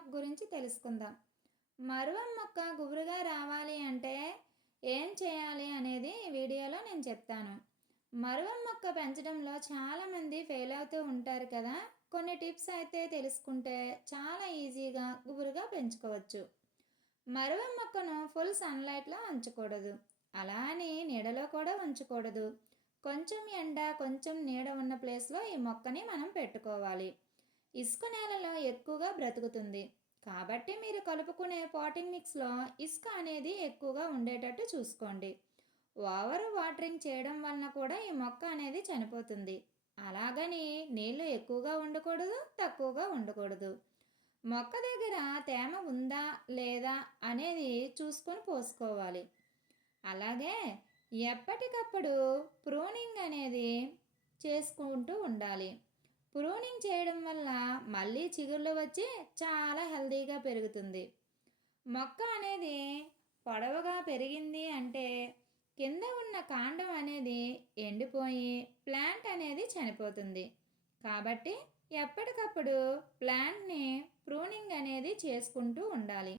మొక్క గురించి తెలుసుకుందాం. మరువం మొక్క గుబురుగా రావాలి అంటే ఏం చేయాలి అనేది ఈ వీడియోలో నేను చెప్తాను. మరువం మొక్క పెంచడంలో చాలామంది ఫెయిల్ అవుతూ ఉంటారు కదా! కొన్ని టిప్స్ అయితే తెలుసుకుంటే చాలా ఈజీగా గుబురుగా పెంచుకోవచ్చు. మరువం మొక్కను ఫుల్ సన్‌లైట్‌లో ఉంచకూడదు. అలా అని నీడలో కూడా ఉంచకూడదు. కొంచెం ఎండ, కొంచెం నీడ ఉన్న ప్లేస్‌లో ఈ మొక్కని మనం పెట్టుకోవాలి. ఇసుక నేలలో ఎక్కువగా బ్రతుకుతుంది. కాబట్టి మీరు కలుపుకునే పాటింగ్ మిక్స్‌లో ఇసుక అనేది ఎక్కువగా ఉండేటట్టు చూసుకోండి. ఓవర్ వాటరింగ్ చేయడం వలన కూడా ఈ మొక్క అనేది చనిపోతుంది. అలాగని నీళ్లు ఎక్కువగా ఉండకూడదు, తక్కువగా ఉండకూడదు. మొక్క దగ్గర తేమ ఉందా లేదా అనేది చూసుకొని పోసుకోవాలి. అలాగే ఎప్పటికప్పుడు ప్రూనింగ్ అనేది చేసుకుంటూ ఉండాలి. ప్రూనింగ్ చేయడం వల్ల మళ్ళీ చిగుళ్ళు వచ్చి చాలా హెల్తీగా పెరుగుతుంది. మొక్క అనేది పొడవుగా పెరిగింది అంటే కింద ఉన్న కాండం అనేది ఎండిపోయి ప్లాంట్ అనేది చనిపోతుంది. కాబట్టి ఎప్పటికప్పుడు ప్లాంట్ని ప్రూనింగ్ అనేది చేసుకుంటూ ఉండాలి.